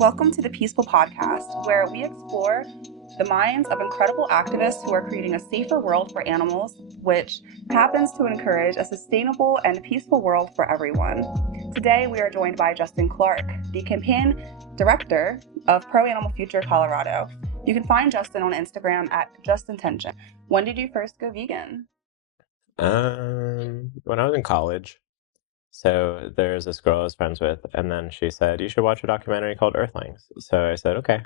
Welcome to the Peaceful Podcast, where we explore the minds of incredible activists who are creating a safer world for animals, which happens to encourage a sustainable and peaceful world for everyone. Today, we are joined by Justin Clark, the campaign director of Pro Animal Future Colorado. You can find Justin on Instagram at JustinTention. When did you first go vegan? When I was in college, so there's this girl I was friends with, and then she said, "You should watch a documentary called Earthlings." So I said, "Okay."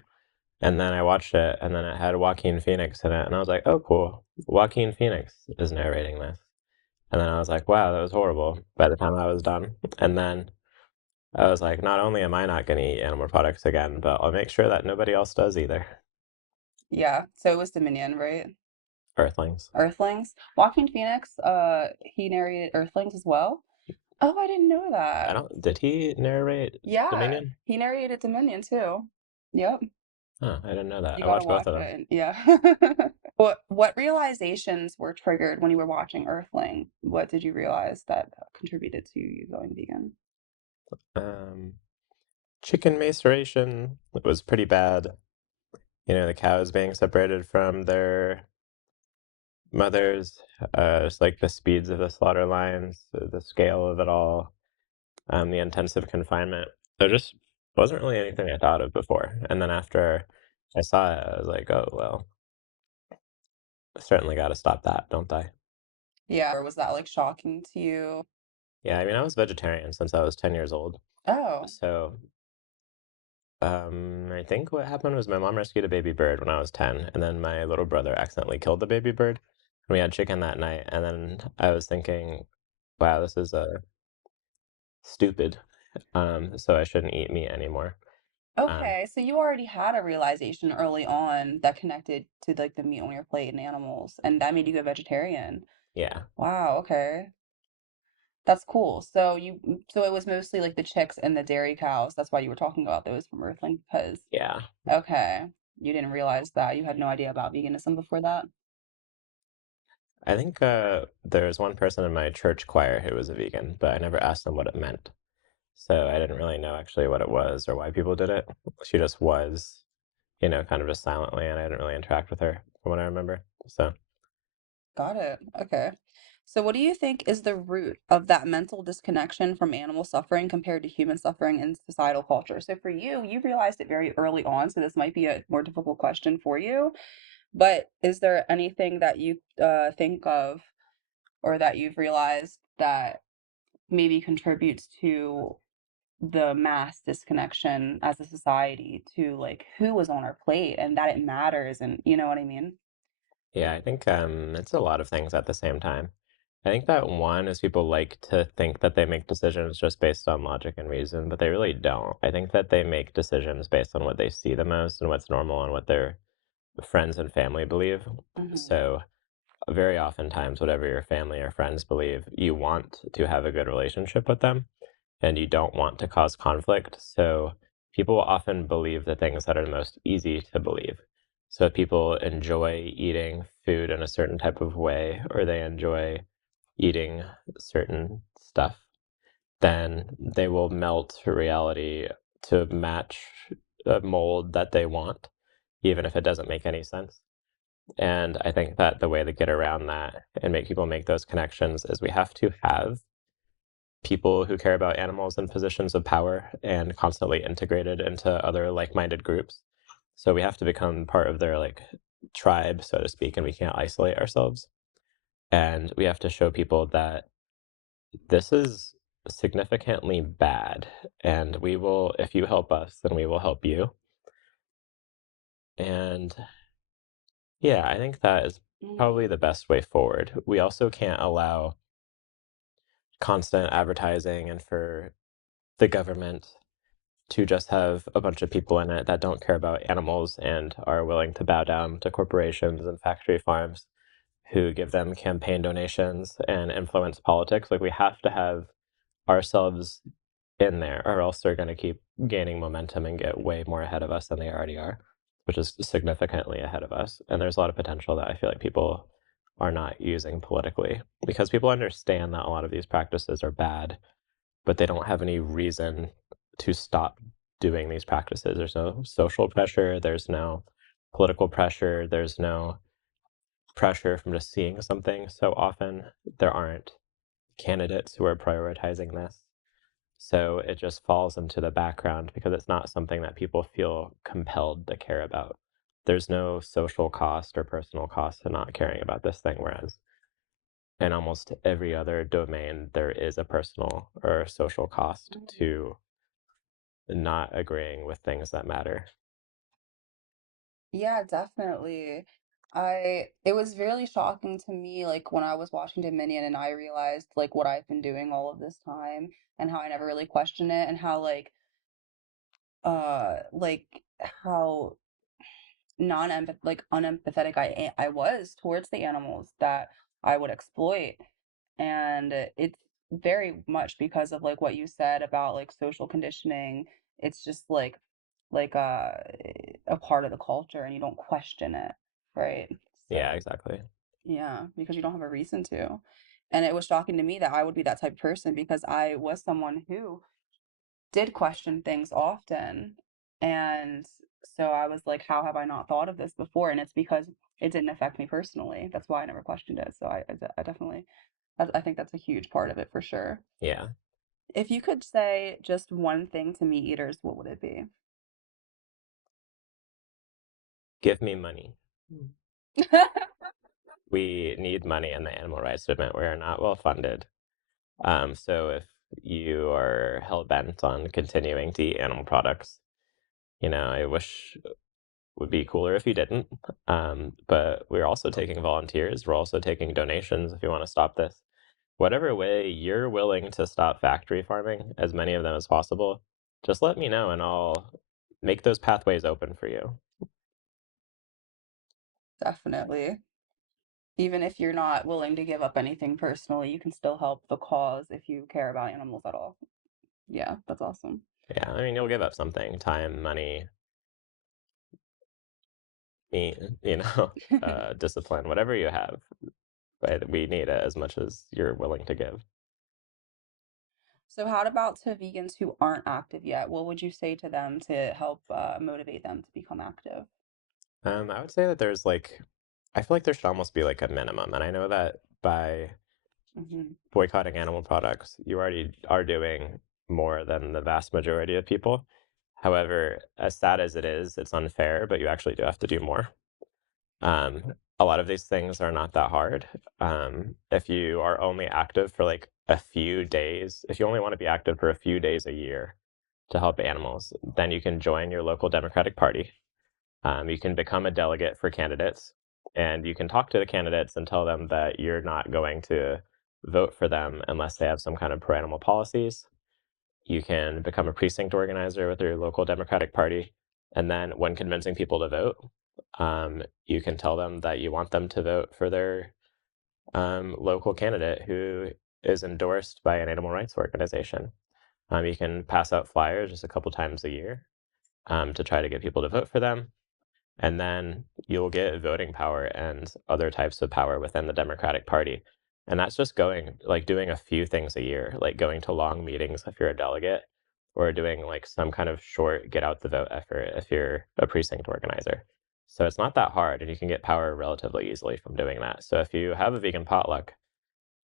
And then I watched it, and then it had Joaquin Phoenix in it, and I was like, "Oh, cool. Joaquin Phoenix is narrating this." And then I was like, "Wow, that was horrible," by the time I was done. And then I was like, "Not only am I not going to eat animal products again, but I'll make sure that nobody else does either." Yeah, so it was Dominion, right? Earthlings. Earthlings. Joaquin Phoenix, he narrated Earthlings as well. Oh, I didn't know that. Did he narrate Yeah, Dominion? he narrated Dominion too. Yep, Oh, I didn't know that. you I gotta watched both watch of them. it. Yeah. What realizations were triggered when you were watching Earthling? What did you realize that contributed to you going vegan? Um, Chicken maceration was pretty bad. The cows being separated from their mothers, just like the speeds of the slaughter lines, the scale of it all, the intensive confinement. There just wasn't really anything I thought of before. And then after I saw it, I was like, oh, well, I certainly got to stop that, don't I? Yeah, or was that like shocking to you? Yeah, I mean, I was vegetarian since I was 10 years old. Oh, So I think what happened was my mom rescued a baby bird when I was 10, and then my little brother accidentally killed the baby bird. We had chicken that night, and then I was thinking, wow, this is stupid. So I shouldn't eat meat anymore. Um, okay. So you already had a realization early on that connected to like the meat on your plate and animals, and that made you go vegetarian. yeah, Wow, okay. That's cool. So it was mostly like the chicks and the dairy cows. That's why you were talking about those from Earthling because yeah. okay, you didn't realize that. You had no idea about veganism before that. I think there was one person in my church choir who was a vegan, but I never asked them what it meant. So I didn't really know actually what it was or why people did it. She just was, kind of just silently, and I didn't really interact with her from what I remember. So. Got it. Okay. So what do you think is the root of that mental disconnection from animal suffering compared to human suffering in societal culture? So for you, you realized it very early on, so this might be a more difficult question for you, but is there anything that you think of or that you've realized that maybe contributes to the mass disconnection as a society to like who was on our plate and that it matters and you know what I mean? Yeah, I think it's a lot of things at the same time. I think that one is people like to think that they make decisions just based on logic and reason, but they really don't. I think that they make decisions based on what they see the most and what's normal and what their friends and family believe. Hmm. So very oftentimes, whatever your family or friends believe, you want to have a good relationship with them and you don't want to cause conflict. So people often believe the things that are the most easy to believe. So if people enjoy eating food in a certain type of way, or they enjoy eating certain stuff, then they will melt reality to match a mold that they want, even if it doesn't make any sense. And I think that the way to get around that and make people make those connections is we have to have people who care about animals in positions of power and constantly integrated into other like-minded groups. So we have to become part of their like tribe, so to speak, and we can't isolate ourselves. And we have to show people that this is significantly bad, and we will, if you help us, then we will help you. And yeah, I think that is probably the best way forward. We also can't allow constant advertising and for the government to just have a bunch of people in it that don't care about animals and are willing to bow down to corporations and factory farms who give them campaign donations and influence politics. Like, we have to have ourselves in there, or else they're going to keep gaining momentum and get way more ahead of us than they already are, which is significantly ahead of us. And there's a lot of potential that I feel like people are not using politically because people understand that a lot of these practices are bad, but they don't have any reason to stop doing these practices. There's no social pressure, there's no political pressure, there's no pressure from just seeing something. So often there aren't candidates who are prioritizing this. So it just falls into the background because it's not something that people feel compelled to care about. There's no social cost or personal cost to not caring about this thing, whereas in almost every other domain, there is a personal or social cost Mhm. to not agreeing with things that matter. Yeah, definitely. It was really shocking to me, like when I was watching Dominion and I realized like what I've been doing all of this time and how I never really questioned it and how like how non-empath like unempathetic I was towards the animals that I would exploit. And it's very much because of like what you said about like social conditioning. It's just like a part of the culture and you don't question it, right? Yeah, So exactly. yeah, because you don't have a reason to. And it was shocking to me that I would be that type of person because I was someone who did question things often. And so I was like, how have I not thought of this before? And it's because it didn't affect me personally. That's why I never questioned it. So I definitely, I think that's a huge part of it for sure. Yeah. If you could say just one thing to meat eaters, what would it be? Give me money. We need money in the animal rights movement. We are not well funded. So if you are hell bent on continuing to eat animal products, I wish would be cooler if you didn't. But we're also taking volunteers. We're also taking donations if you want to stop this. Whatever way you're willing to stop factory farming, as many of them as possible, just let me know and I'll make those pathways open for you. Definitely. Even if you're not willing to give up anything personally, you can still help the cause if you care about animals at all. Yeah, that's awesome. Yeah, I mean, you'll give up something, time, money, me, discipline, whatever you have. Right? We need it as much as you're willing to give. So how about to vegans who aren't active yet? What would you say to them to help motivate them to become active? I would say that I feel like there should almost be like a minimum. And I know that by Hmm. boycotting animal products, you already are doing more than the vast majority of people. However, as sad as it is, it's unfair, but you actually do have to do more. A lot of these things are not that hard. If you are only active for like a few days, if you only want to be active for a few days a year to help animals, then you can join your local Democratic Party. You can become a delegate for candidates, and you can talk to the candidates and tell them that you're not going to vote for them unless they have some kind of pro animal policies. You can become a precinct organizer with your local Democratic Party. And then, when convincing people to vote, you can tell them that you want them to vote for their local candidate who is endorsed by an animal rights organization. You can pass out flyers just a couple times a year to try to get people to vote for them. And then you'll get voting power and other types of power within the Democratic Party. And that's just doing a few things a year, like going to long meetings if you're a delegate, or doing like some kind of short get out the vote effort if you're a precinct organizer. So it's not that hard, and you can get power relatively easily from doing that. So if you have a vegan potluck,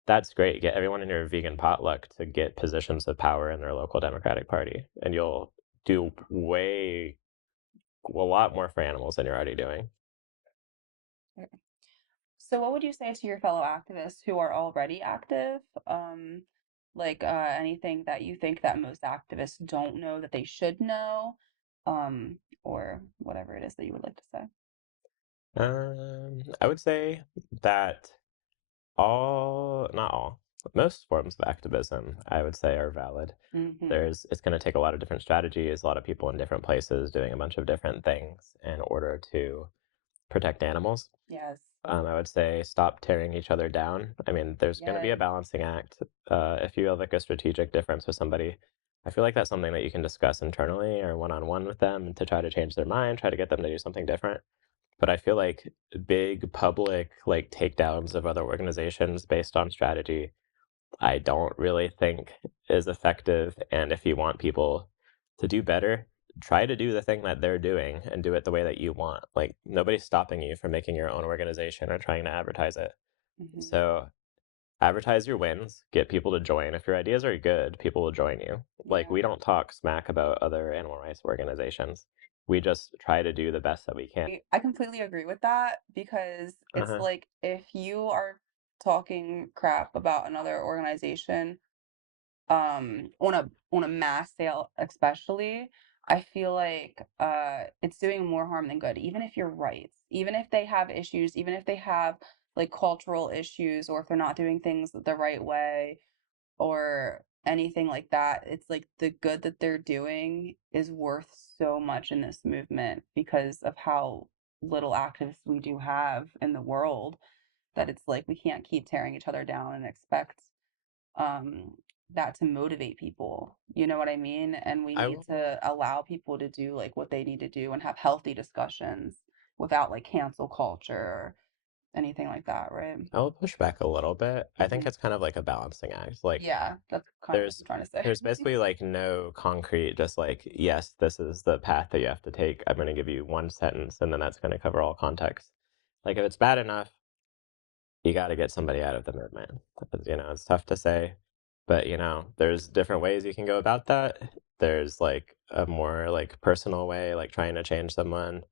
that's great. Get everyone in your vegan potluck to get positions of power in their local Democratic Party, and you'll do a lot more for animals than you're already doing. So what would you say to your fellow activists who are already active? Anything that you think that most activists don't know that they should know, or whatever it is that you would like to say. I would say that not all, most forms of activism, I would say are valid. Hmm. It's going to take a lot of different strategies, a lot of people in different places doing a bunch of different things in order to protect animals. Yes. I would say stop tearing each other down. I mean, there's going to be a Yes. balancing act. If you have like a strategic difference with somebody, I feel like that's something that you can discuss internally or one on one with them to try to change their mind, try to get them to do something different. But I feel like big public like takedowns of other organizations based on strategy, I don't really think is effective. And if you want people to do better, try to do the thing that they're doing and do it the way that you want. Like, nobody's stopping you from making your own organization or trying to advertise it. Mhm. So, advertise your wins, get people to join. If your ideas are good, people will join you. Like, Yeah. we don't talk smack about other animal rights organizations. We just try to do the best that we can. I completely agree with that because it's Uh-huh. like if you are talking crap about another organization, on a mass scale especially, I feel like it's doing more harm than good, even if you're right. Even if they have issues, even if they have like cultural issues, or if they're not doing things the right way or anything like that, it's like the good that they're doing is worth so much in this movement because of how little activists we do have in the world, that it's like we can't keep tearing each other down and expect um that to motivate people. You know what I mean? And we I need will to allow people to do like what they need to do and have healthy discussions without like cancel culture or anything like that, right? I will push back a little bit. I think Hmm. it's kind of like a balancing act. Like, Yeah, that's kind of what there's I'm trying to say. there's basically like no concrete, just like, yes, this is the path that you have to take. I'm going to give you one sentence and then that's going to cover all context. Like, if it's bad enough, you got to get somebody out of the movement. It's tough to say, but there's different ways you can go about that. There's like a more like personal way, like trying to change someone.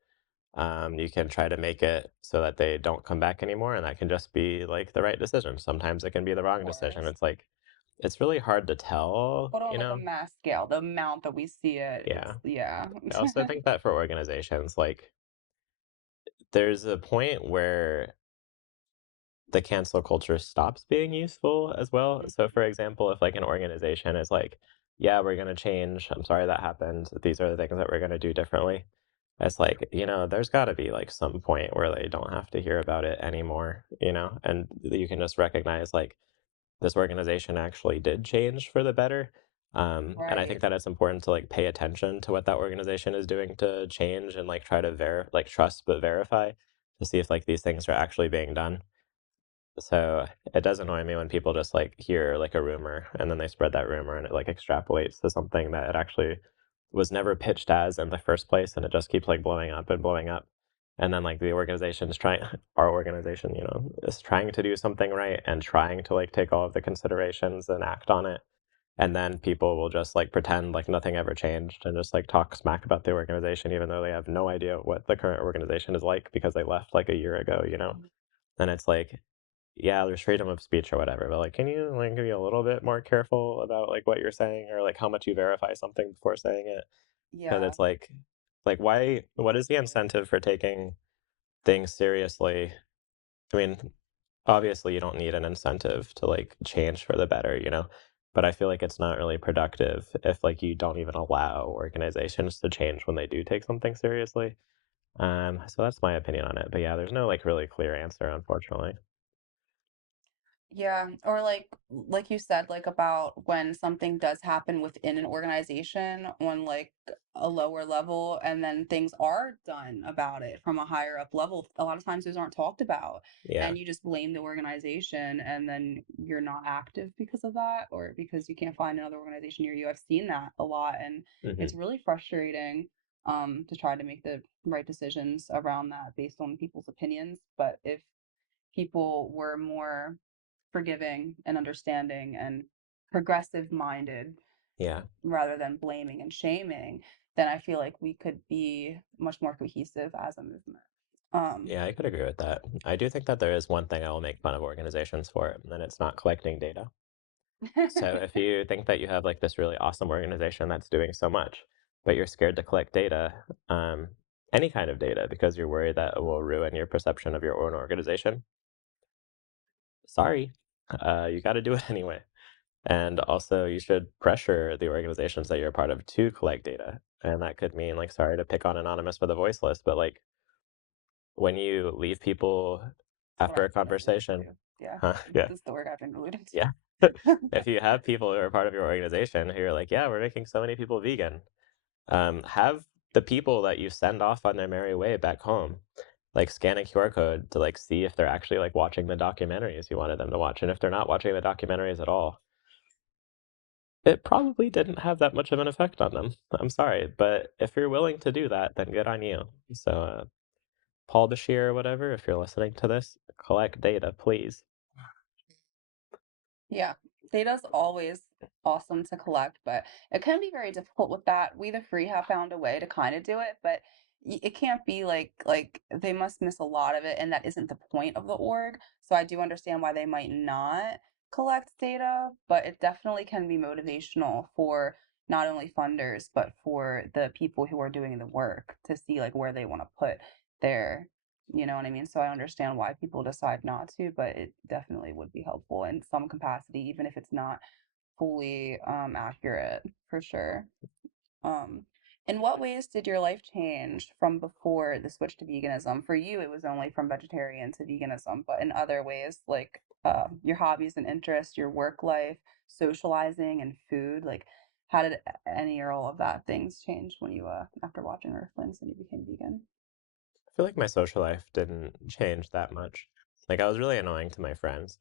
You can try to make it so that they don't come back anymore, and that can just be like the right decision. Sometimes it can be the Of wrong decision. course. It's like it's really hard to tell, But on like a mass scale, the amount that we see it, Yeah. it's yeah. I also think that for organizations, like there's a point where the cancel culture stops being useful as well. So for example, if like an organization is like, yeah, we're going to change. I'm sorry that happened. These are the things that we're going to do differently. It's like, there's got to be like some point where they don't have to hear about it anymore, and you can just recognize like this organization actually did change for the better. And I think Right. that it's important to like pay attention to what that organization is doing to change and like try to like trust but verify to see if like these things are actually being done. So it does annoy me when people just like hear like a rumor and then they spread that rumor and it like extrapolates to something that it actually was never pitched as in the first place, and it just keeps like blowing up and blowing up. And then like the organization is trying, our organization, is trying to do something right and trying to like take all of the considerations and act on it. And then people will just like pretend like nothing ever changed and just like talk smack about the organization, even though they have no idea what the current organization is like because they left like a year ago. Mhm. And it's like, yeah, there's freedom of speech or whatever, but like, can you like be a little bit more careful about like what you're saying or like how much you verify something before saying it? Because Yeah. it's like why? What is the incentive for taking things seriously? I mean, obviously, you don't need an incentive to like change for the better. But I feel like it's not really productive if like you don't even allow organizations to change when they do take something seriously. So that's my opinion on it. But yeah, there's no like really clear answer, unfortunately. Yeah, or like you said, like about when something does happen within an organization on like a lower level, and then things are done about it from a higher up level. A lot of times those aren't talked about, Yeah. and you just blame the organization, and then you're not active because of that, or because you can't find another organization near you. I've seen that a lot, and it's Hmm. really frustrating to try to make the right decisions around that based on people's opinions. But if people were more forgiving and understanding and progressive minded Yeah. rather than blaming and shaming, then I feel like we could be much more cohesive as a movement. Um, Yeah, I could agree with that. I do think that there is one thing I will make fun of organizations for, and it's not collecting data. So if you think that you have like this really awesome organization that's doing so much, but you're scared to collect data, any kind of data, because you're worried that it will ruin your perception of your own organization, sorry, you got to do it anyway. And also, you should pressure the organizations that you're a part of to collect data. And that could mean, like, sorry to pick on Anonymous for the voiceless, but like when you leave people that's what after a I've been alluding conversation, to. Yeah, huh? Yeah, that's the word I've been alluding yeah. to. If you have people who are part of your organization who are like, yeah, we're making so many people vegan, have the people that you send off on their merry way back home, like scan a QR code to like see if they're actually like watching the documentaries you wanted them to watch. And if they're not watching the documentaries at all, it probably didn't have that much of an effect on them. I'm sorry, but if you're willing to do that, then good on you. So, Paul Bashir or whatever, if you're listening to this, collect data, please. Yeah, data's always awesome to collect, but it can be very difficult with that. We, the Free, have found a way to kind of do it, but it can't be like they must miss a lot of it, and that isn't the point of the org. So I do understand why they might not collect data, but it definitely can be motivational for not only funders, but for the people who are doing the work to see like where they want to put their you know what I mean? So I understand why people decide not to, but it definitely would be helpful in some capacity, even if it's not fully accurate, for sure. Um, in what ways did your life change from before the switch to veganism? For you, it was only from vegetarian to veganism, but in other ways, like your hobbies and interests, your work life, socializing, and food, like how did any or all of that things change when you after watching Earthlings and you became vegan? I feel like my social life didn't change that much. Like, I was really annoying to my friends.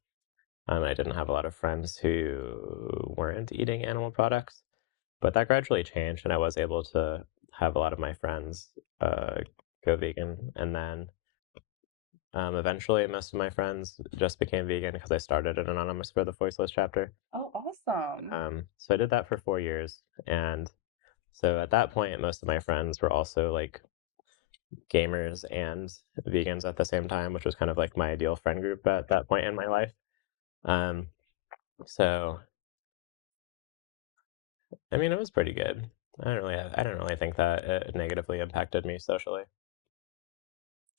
I didn't have a lot of friends who weren't eating animal products, but that gradually changed, and I was able to have a lot of my friends uh, go vegan. And then eventually, most of my friends just became vegan because I started an Anonymous for the Voiceless chapter. Oh, awesome. So I did that for 4 years. And so at that point, most of my friends were also like gamers and vegans at the same time, which was kind of like my ideal friend group at that point in my life. Um, so I mean, it was pretty good. I don't really think that it negatively impacted me socially.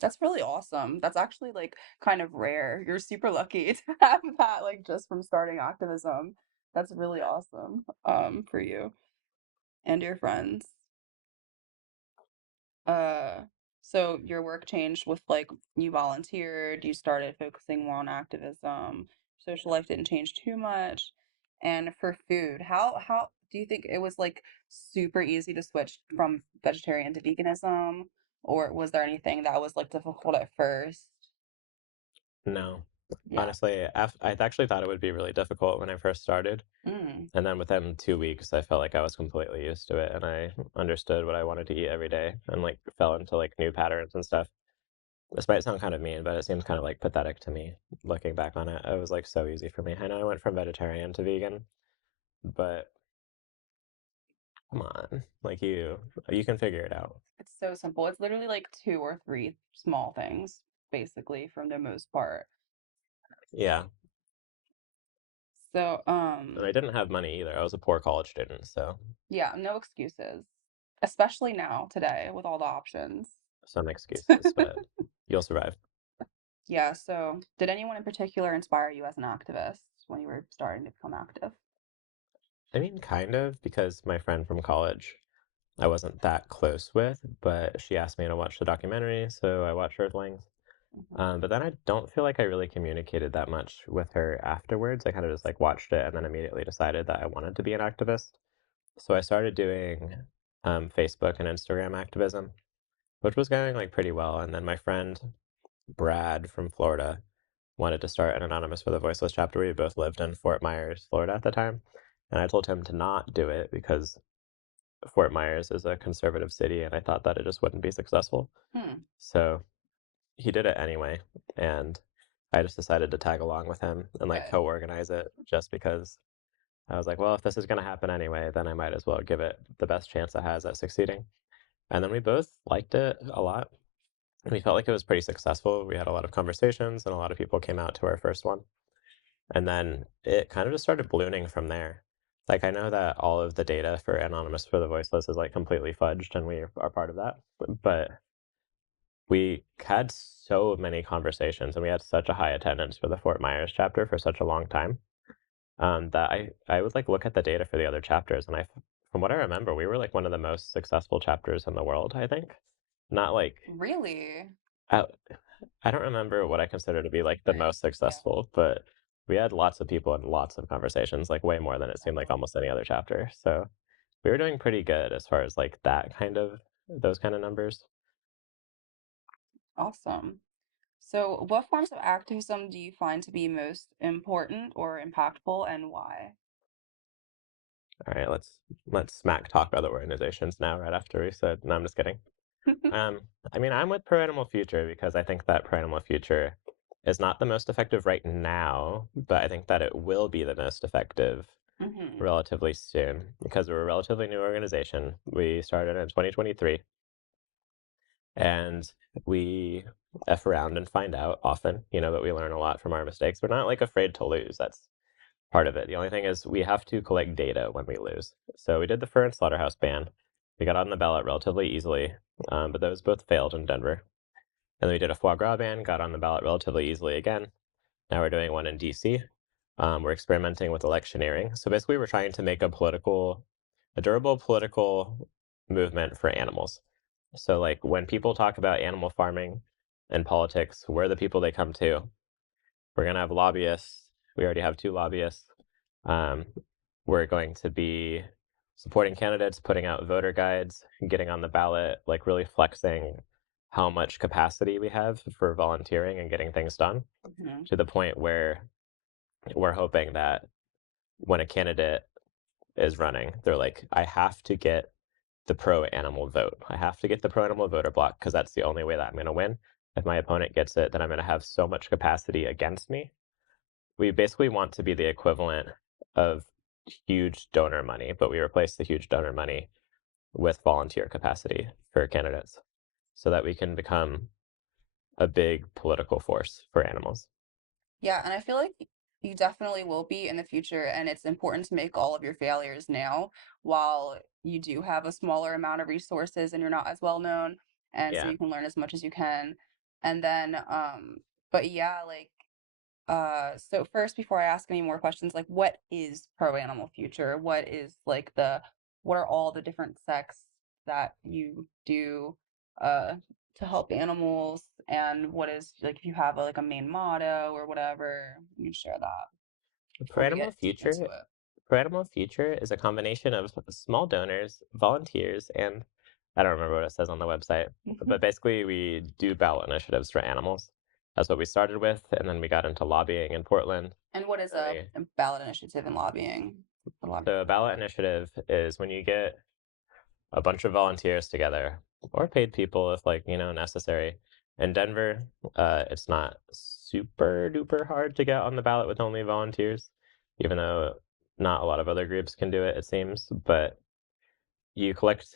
That's really awesome. That's actually like kind of rare. You're super lucky to have that like just from starting activism. That's really awesome for you and your friends. Uh so your work changed with like you volunteered, you started focusing more on activism. Social life didn't change too much. And for food, how do you think it was like super easy to switch from vegetarian to veganism? Or was there anything that was like difficult at first? No, Yeah. honestly, I actually thought it would be really difficult when I first started. Mm. And then within 2 weeks, I felt like I was completely used to it and I understood what I wanted to eat every day and like fell into like new patterns and stuff. This might sound kind of mean, but it seems kind of like pathetic to me looking back on it. It was like so easy for me. I know I went from vegetarian to vegan, but come on, like you can figure it out. It's so simple. It's literally like two or three small things, basically, for the most part. Yeah. So, And I didn't have money either. I was a poor college student, so yeah, no excuses, especially now, today, with all the options. some excuses, but you'll survive. Yeah, so did anyone in particular inspire you as an activist when you were starting to become active? I mean, kind of, because my friend from college I wasn't that close with, but she asked me to watch the documentary, so I watched Earthlings. Mhm. But then I don't feel like I really communicated that much with her afterwards. I kind of just like watched it and then immediately decided that I wanted to be an activist. So I started doing Facebook and Instagram activism, which was going like pretty well. And then my friend Brad from Florida wanted to start an Anonymous for the Voiceless chapter. We both lived in Fort Myers, Florida at the time. And I told him to not do it because Fort Myers is a conservative city and I thought that it just wouldn't be successful. Hmm. So he did it anyway. And I just decided to tag along with him and like Good. co-organize it just because I was like, well, if this is going to happen anyway, then I might as well give it the best chance it has at succeeding. And then we both liked it a lot. We felt like it was pretty successful. We had a lot of conversations and a lot of people came out to our first one. And then it kind of just started ballooning from there. Like I know that all of the data for Anonymous for the Voiceless is like completely fudged and we are part of that. But we had so many conversations and we had such a high attendance for the Fort Myers chapter for such a long time that I would like look at the data for the other chapters and from what I remember, we were like one of the most successful chapters in the world, I think. Not like Really? I, I don't remember what I consider to be like the Right. most Yeah. successful, but we had lots of people and lots of conversations, like way more than it seemed like almost any other chapter. So we were doing pretty good as far as like that kind of those kind of numbers. Awesome. So, what forms of activism do you find to be most important or impactful, and why? All right, let's smack talk other organizations now, right after we said, no, I'm just kidding. Um, I mean, I'm with Pro Animal Future because I think that Pro Animal Future is not the most effective right now, but I think that it will be the most effective Hmm. relatively soon because we're a relatively new organization. We started in 2023 and we F around and find out often, but we learn a lot from our mistakes. We're not like afraid to lose. That's part of it. The only thing is we have to collect data when we lose. So we did the fur and slaughterhouse ban. We got on the ballot relatively easily, but those both failed in Denver. And then we did a foie gras ban, got on the ballot relatively easily again. Now we're doing one in DC. We're experimenting with electioneering. So basically, we're trying to make a durable political movement for animals. So, like, when people talk about animal farming and politics, we're the people they come to. We're going to have lobbyists. We already have two lobbyists. Um, we're going to be supporting candidates, putting out voter guides, getting on the ballot, like really flexing how much capacity we have for volunteering and getting things done Hmm. to the point where we're hoping that when a candidate is running, they're like, I have to get the pro animal vote. I have to get the pro animal voter block because that's the only way that I'm going to win. If my opponent gets it, then I'm going to have so much capacity against me. We basically want to be the equivalent of huge donor money, but we replace the huge donor money with volunteer capacity for candidates so that we can become a big political force for animals. Yeah, and I feel like you definitely will be in the future, and it's important to make all of your failures now while you do have a smaller amount of resources and you're not as well known, and so Yeah. you can learn as much as you can. And then, but yeah, like, so first, before I ask any more questions, like, what is pro animal future? What is like what are all the different sects that you do, uh, to help animals? And what is like if you have like a main motto or whatever, you share that For before we Animal get deep into Future, it. for Animal Future is a combination of small donors, volunteers, and I don't remember what it says on the website, but basically we do ballot initiatives for animals. That's what we started with, and then we got into lobbying in Portland. And what is And we a ballot initiative and lobbying? A lot of So a people don't ballot know. initiative is when you get a bunch of volunteers together or paid people if necessary. In Denver, it's not super duper hard to get on the ballot with only volunteers, even though not a lot of other groups can do it, it seems. But you collect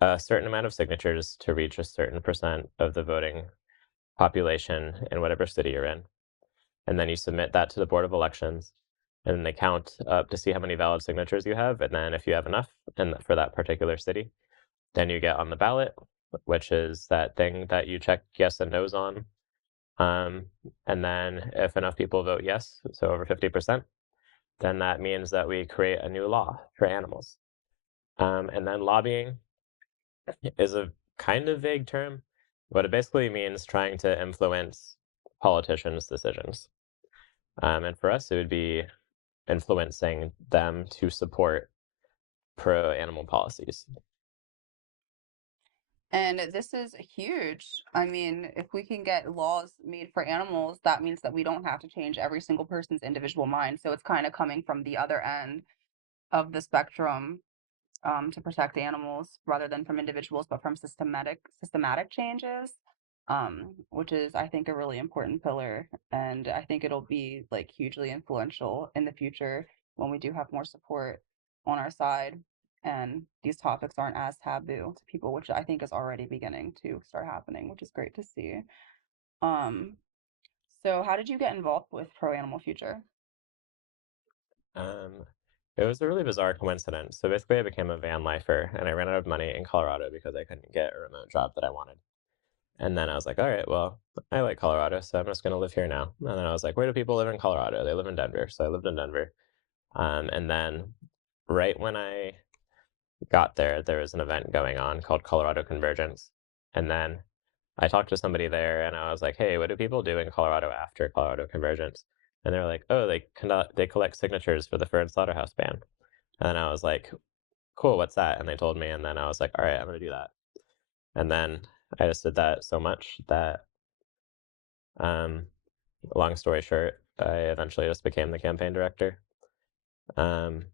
a certain amount of signatures to reach a certain percent of the voting population in whatever city you're in. And then you submit that to the Board of Elections, and then they count up to see how many valid signatures you have. And then if you have enough for that particular city, then you get on the ballot, which is that thing that you check yes and no's on. Um, and then if enough people vote yes, so over 50%, then that means that we create a new law for animals. And then lobbying is a kind of vague term, but it basically means trying to influence politicians' decisions. And for us, it would be influencing them to support pro animal policies. And this is huge. I mean, if we can get laws made for animals, that means that we don't have to change every single person's individual mind. So it's kind of coming from the other end of the spectrum, to protect animals rather than from individuals, but from systematic changes, which is I think a really important pillar, and I think it'll be like hugely influential in the future when we do have more support on our side, and these topics aren't as taboo to people, which I think is already beginning to start happening, which is great to see. Um, so how did you get involved with Pro Animal Future? Um, it was a really bizarre coincidence. So basically, I became a van lifer and I ran out of money in Colorado because I couldn't get a remote job that I wanted. And then I was like, all right, well, I like Colorado, so I'm just going to live here now. And then I was like, where do people live in Colorado? They live in Denver. So I lived in Denver. And then right when I got there, there was an event going on called Colorado Convergence. And then I talked to somebody there and I was like, hey, what do people do in Colorado after Colorado Convergence? And they're like, oh, they collect signatures for the fur and slaughterhouse ban. And then I was like, cool, what's that? And they told me, and then I was like, all right, I'm gonna do that. And then I just did that so much that, um, long story short, I eventually just became the campaign director. Um,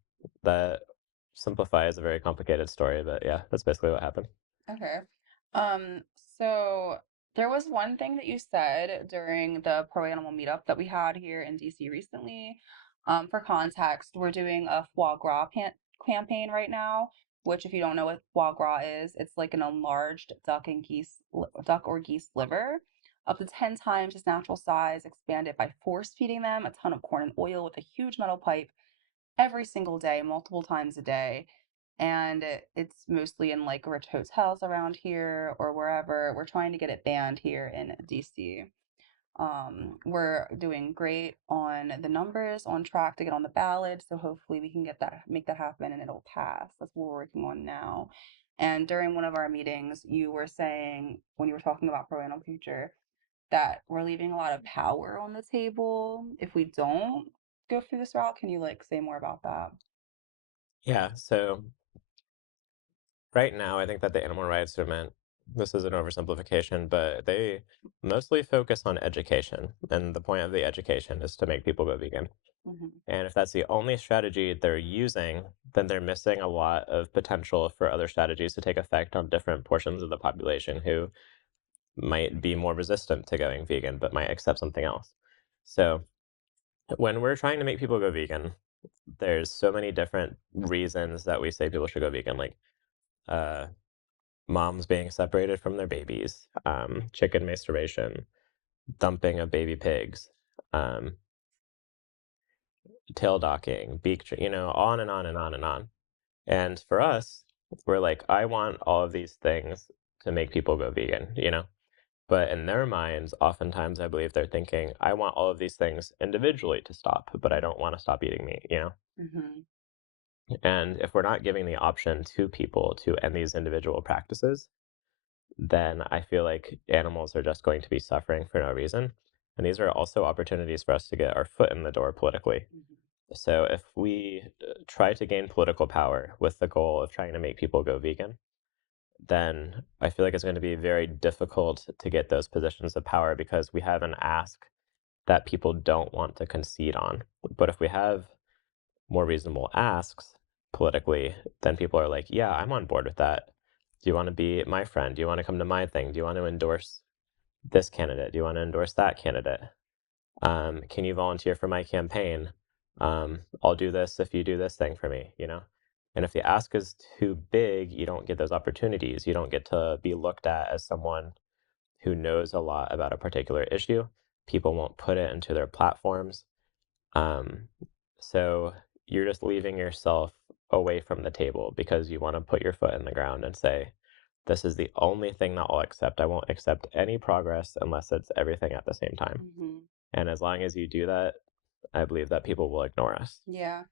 that simplify is a very complicated story, but yeah, that's basically what happened. Okay. So there was one thing that you said during the pro animal meetup that we had here in DC recently. For context, we're doing a foie gras campaign right now, which if you don't know what foie gras is, it's like an enlarged duck or geese liver, up to 10 times its natural size, expanded by force feeding them a ton of corn and oil with a huge metal pipe every single day, multiple times a day. And it's mostly in like rich hotels around here or wherever. We're trying to get it banned here in DC. We're doing great on the numbers, on track to get on the ballot. So hopefully we can make that happen and it'll pass. That's what we're working on now. And during one of our meetings, you were saying when you were talking about Pro Animal Future that we're leaving a lot of power on the table if we don't go through this route. Can you like say more about that? Yeah, so right now, I think that the animal rights movement, this is an oversimplification, but they mostly focus on education. And the point of the education is to make people go vegan. Hmm. And if that's the only strategy they're using, then they're missing a lot of potential for other strategies to take effect on different portions of the population who might be more resistant to going vegan, but might accept something else. So when we're trying to make people go vegan, there's so many different reasons that we say people should go vegan, like uh, moms being separated from their babies, chicken masturbation, dumping of baby pigs, um, tail docking, on and on and on and on. And for us, we're like, I want all of these things to make people go vegan. But in their minds, oftentimes I believe they're thinking, I want all of these things individually to stop, but I don't want to stop eating meat. Hmm. And if we're not giving the option to people to end these individual practices, then I feel like animals are just going to be suffering for no reason. And these are also opportunities for us to get our foot in the door politically. Hmm. So if we try to gain political power with the goal of trying to make people go vegan, then I feel like it's going to be very difficult to get those positions of power because we have an ask that people don't want to concede on. But if we have more reasonable asks politically, then people are like, yeah, I'm on board with that. Do you want to be my friend? Do you want to come to my thing? Do you want to endorse this candidate? Do you want to endorse that candidate? Can you volunteer for my campaign? I'll do this if you do this thing for me. And if the ask is too big, you don't get those opportunities. You don't get to be looked at as someone who knows a lot about a particular issue. People won't put it into their platforms. Um, so you're just leaving yourself away from the table because you want to put your foot in the ground and say, this is the only thing that I'll accept. I won't accept any progress unless it's everything at the same time. Hmm. And as long as you do that, I believe that people will ignore us. Yeah.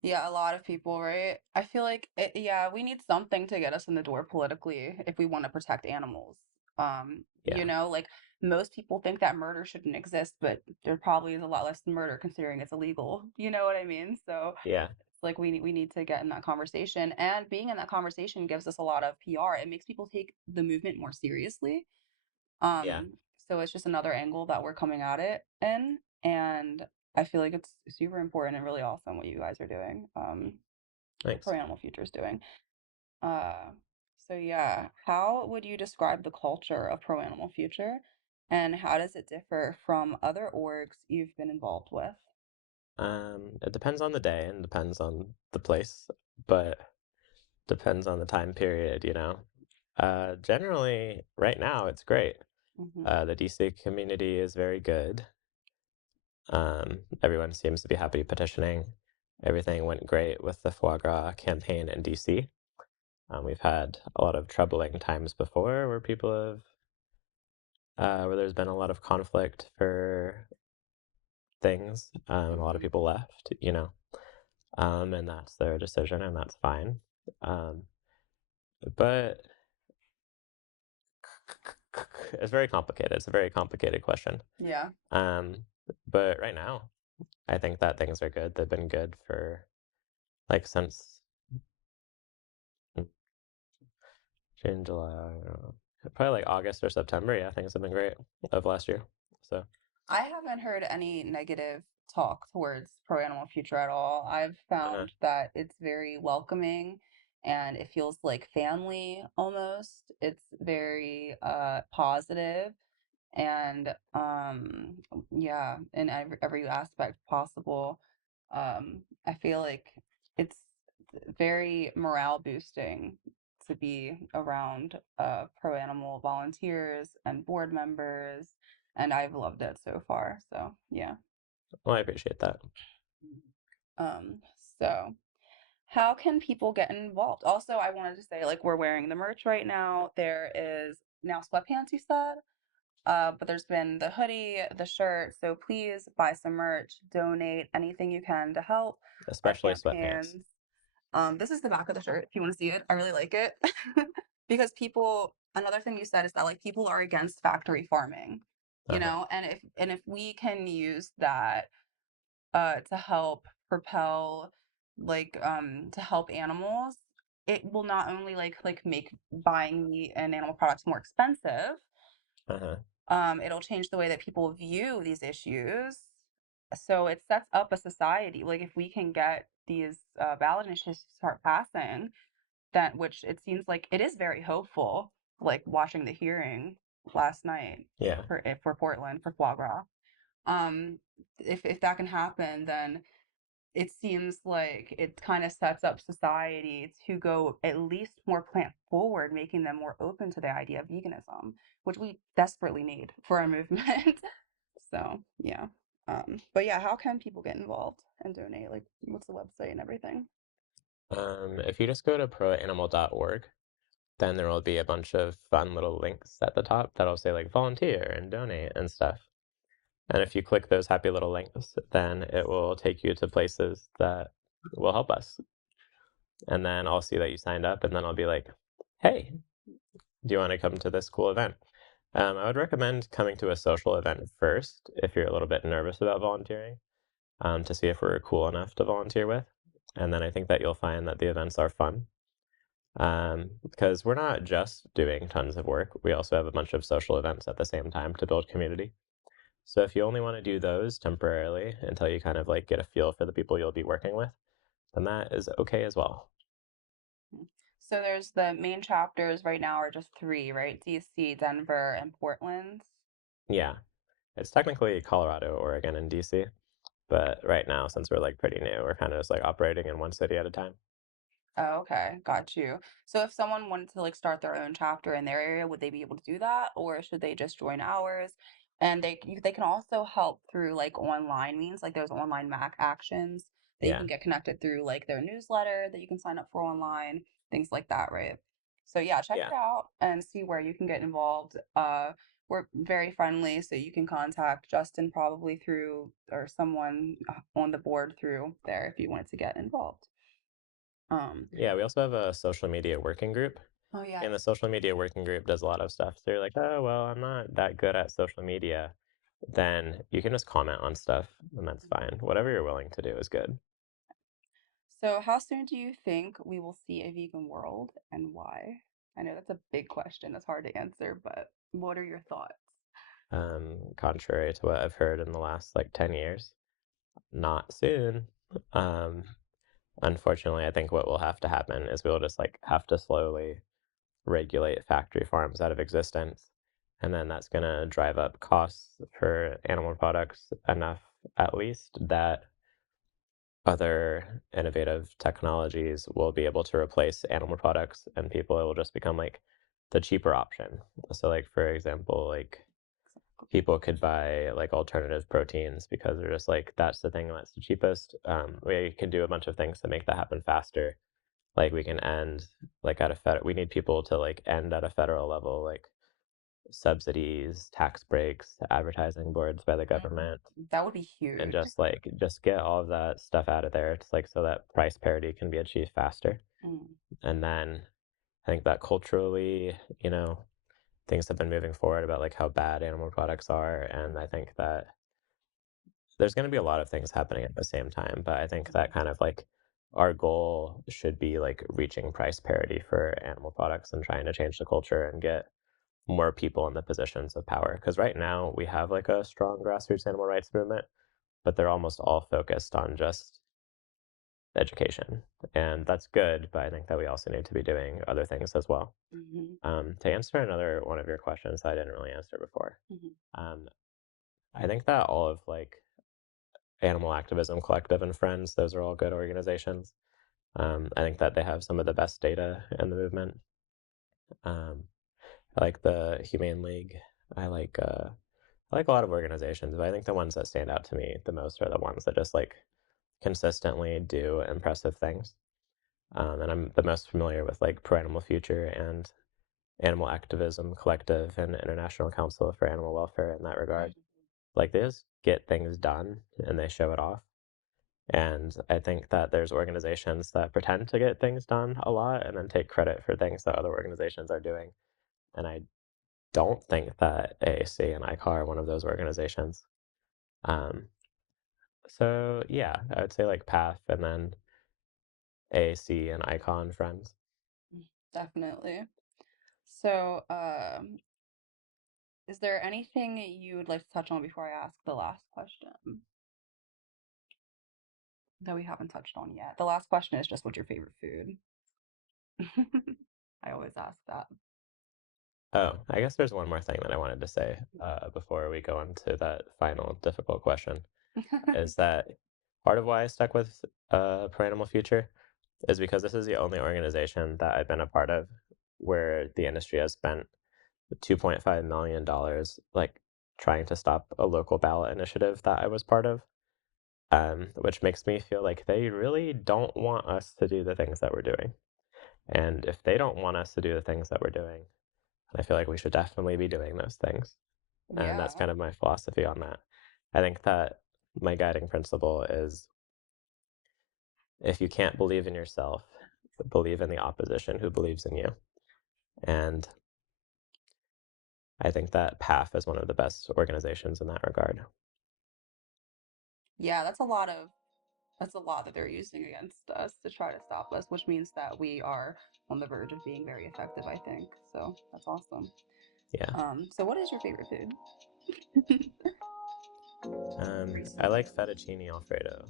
Yeah, a lot of people, right? I feel like yeah, we need something to get us in the door politically if we want to protect animals. Yeah. Like most people think that murder shouldn't exist, but there probably is a lot less murder considering it's illegal. You know what I mean? So Yeah. it's like we need to get in that conversation, and being in that conversation gives us a lot of PR. It makes people take the movement more seriously. Yeah. So it's just another angle that we're coming at it in, and I feel like it's super important and really awesome what you guys are doing. What Pro Thanks. Animal Future is doing. Uh, so yeah, how would you describe the culture of Pro Animal Future, and how does it differ from other orgs you've been involved with? It depends on the day and depends on the place, but depends on the time period. Generally, right now, it's great. Hmm. The DC community is very good. Everyone seems to be happy petitioning. Everything went great with the foie gras campaign in DC. We've had a lot of troubling times before where where there's been a lot of conflict for things, and a lot of Hmm. people left. And that's their decision, and that's fine. Um, but it's very complicated. It's a very complicated question. Yeah. Um, but right now, I think that things are good. They've been good for like since June, July, I don't know, probably like August or September. Yeah, things have been great of last year. So I haven't heard any negative talk towards pro animal future at all. I've Uh-huh. found that it's very welcoming and it feels like family almost. It's very positive and yeah, in every aspect possible. I feel like it's very morale boosting to be around pro animal volunteers and board members, and I've loved it so far. So yeah. Well, I appreciate that. Um, so how can people get involved? Also, I wanted to say, like, we're wearing the merch right now. There is now sweatpants, you said. But there's been the hoodie, the shirt. So please buy some merch, donate anything you can to help our Especially sweatpants. campaigns. This is the back of the shirt if you want to see it. I really like it. Because people, another thing you said is that like people are against factory farming, Uh-huh. and if we can use that to help propel to help animals, it will not only make buying meat and animal products more expensive, Uh-huh. it'll change the way that people view these issues. So it sets up a society. Like if we can get these ballot initiatives to start passing, that which it seems like it is very hopeful. Like watching the hearing last night Yeah. for Portland for foie gras. Um, if that can happen, then it seems like it kind of sets up society to go at least more plant forward, making them more open to the idea of veganism, which we desperately need for our movement. So, yeah. But yeah, how can people get involved and donate? Like, what's the website and everything? If you just go to proanimal.org, then there will be a bunch of fun little links at the top that'll say like volunteer and donate and stuff. And if you click those happy little links, then it will take you to places that will help us. And then I'll see that you signed up, and then I'll be like, hey, do you want to come to this cool event? I would recommend coming to a social event first if you're a little bit nervous about volunteering, to see if we're cool enough to volunteer with. And then I think that you'll find that the events are fun, because we're not just doing tons of work. We also have a bunch of social events at the same time to build community. So if you only want to do those temporarily until you kind of like get a feel for the people you'll be working with, then that is okay as well. Hmm. So there's the main chapters right now are just three, right? DC, Denver, and Portland. Yeah, it's technically Colorado, Oregon, and DC, but right now, since we're like pretty new, we're kind of just like operating in one city at a time. Oh, okay, got you. So if someone wanted to like start their own chapter in their area, would they be able to do that, or should they just join ours? And they can also help through like online means, like there's online Mac actions that you Yeah, can get connected through, like their newsletter that you can sign up for online, things like that, right? So yeah, check yeah, it out and see where you can get involved. We're very friendly, so you can contact Justin probably through or someone on the board through there if you wanted to get involved. Um, yeah. We also have a social media working group, Oh, and the yes. social media working group does a lot of stuff. So you're like, oh, well, I'm not that good at social media. Then you can just comment on stuff, and that's Mhm. fine. Whatever you're willing to do is good. So, how soon do you think we will see a vegan world and why? I know that's a big question. It's hard to answer, but what are your thoughts? Contrary to what I've heard in the last like 10 years, not soon. Um, Unfortunately, I think what will have to happen is we'll just like have to slowly regulate factory farms out of existence. And then that's going to drive up costs for animal products enough, at least, that other innovative technologies will be able to replace animal products and people will just become like the cheaper option. So, like, for example, like people could buy like alternative proteins because they're just like, that's the thing that's the cheapest. We can do a bunch of things to make that happen faster. Like we can end like at a we need people to like end at a federal level, like subsidies, tax breaks, advertising boards by the Mhm. government, That would be and huge. just get all of that stuff out of there. It's like so that price parity can be achieved faster. Mm. And then I think that culturally, you know, things have been moving forward about like how bad animal products are. And I think that there's going to be a lot of things happening at the same time. But I think that kind of like our goal should be like reaching price parity for animal products and trying to change the culture and get more people in the positions of power. Because right now we have like a strong grassroots animal rights movement, but they're almost all focused on just education. And that's good, but I think that we also need to be doing other things as well. Mhm, To answer another one of your questions that I didn't really answer before, mhm, um, I think that all of like Animal Activism Collective and Friends, those are all good organizations. I think that they have some of the best data in the movement. Um, I like the Humane League. I like uh, I like a lot of organizations, but I think the ones that stand out to me the most are the ones that just like consistently do impressive things. And I'm the most familiar with like Pro Animal Future and Animal Activism Collective and International Council for Animal Welfare in that regard. mhm. Like they just get things done and they show it off. And I think that there's organizations that pretend to get things done a lot and then take credit for things that other organizations are doing. And I don't think that AAC and ICAR are one of those organizations. Um, so yeah, I would say like PATH and then AAC and ICON friends. Definitely. So, is there anything you would like to touch on before I ask the last question that we haven't touched on yet? The last question is just what's your favorite food? I always ask that. Oh, I guess there's one more thing that I wanted to say before we go on to that final difficult question is that part of why I stuck with Pro Animal Future is because this is the only organization that I've been a part of where the industry has spent $2.5 million like trying to stop a local ballot initiative that I was part of, which makes me feel like they really don't want us to do the things that we're doing. And if they don't want us to do the things that we're doing, I feel like we should definitely be doing those things. And that's Yeah. kind of my philosophy on that. I think that my guiding principle is if you can't believe in yourself, believe in the opposition who believes in you. And I think that PAF is one of the best organizations in that regard. Yeah, that's a lot that they're using against us to try to stop us, which means that we are on the verge of being very effective, I think. So that's awesome. Yeah. So what is your favorite food? I like fettuccine alfredo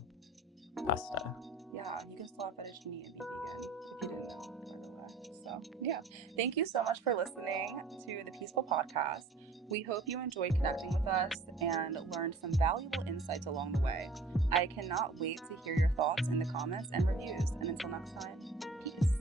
pasta. Yeah, you can still have fettuccine and be vegan if you didn't know, by the way. So, yeah. Thank you so much for listening to the Peaceful Podcast. We hope you enjoyed connecting with us and learned some valuable insights along the way. I cannot wait to hear your thoughts in the comments and reviews. And until next time, peace.